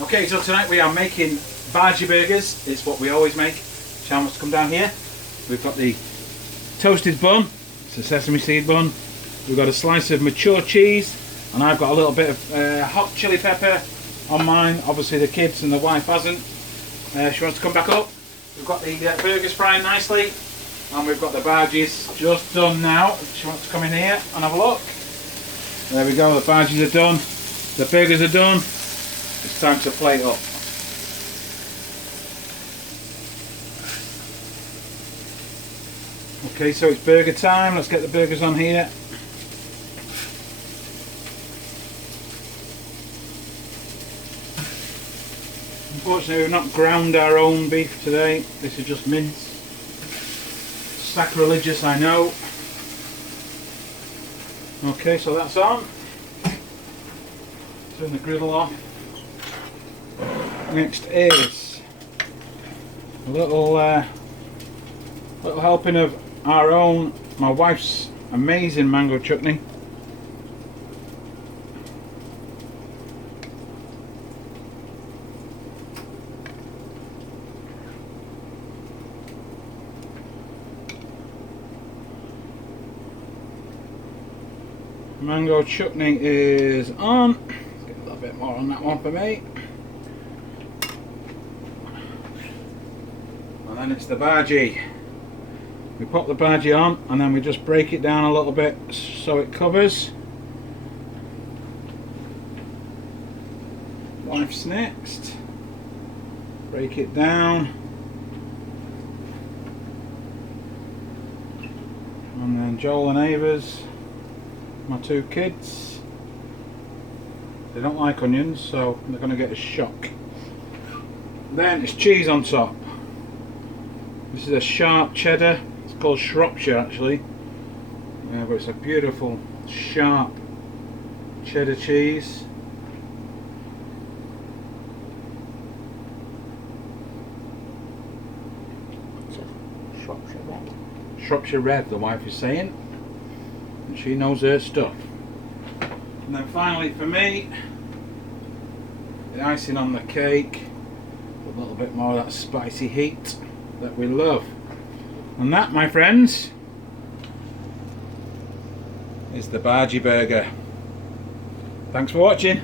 Okay, so tonight we are making Bhaji burgers. It's what we always make. Sharon wants to come down here. We've got the toasted bun. It's a sesame seed bun. We've got a slice of mature cheese, and I've got a little bit of hot chili pepper on mine. Obviously the kids and the wife hasn't. She wants to come back up. We've got the burgers frying nicely, and we've got the Bhajis just done now. She wants to come in here and have a look. There we go, the Bhajis are done. The burgers are done. It's time to plate up. Okay, so it's burger time. Let's get the burgers on here. Unfortunately, we've not ground our own beef today. This is just mince. Sacrilegious, I know. Okay, so that's on. Turn the griddle off. Next is a little helping of our own, my wife's amazing mango chutney. Mango chutney is on. Let's get a little bit more on that one for me. And then it's the Bhaji. We pop the Bhaji on and then we just break it down a little bit so it covers. Wife's next. Break it down. And then Joel and Ava's, my two kids. They don't like onions, so they're going to get a shock. Then it's cheese on top. This is a sharp cheddar. It's called Shropshire actually. Yeah, but it's a beautiful sharp cheddar cheese. Shropshire Red. Shropshire Red, the wife is saying. And she knows her stuff. And then finally for me, the icing on the cake. A little bit more of that spicy heat that we love. And that, my friends, is the Bhaji burger. Thanks for watching.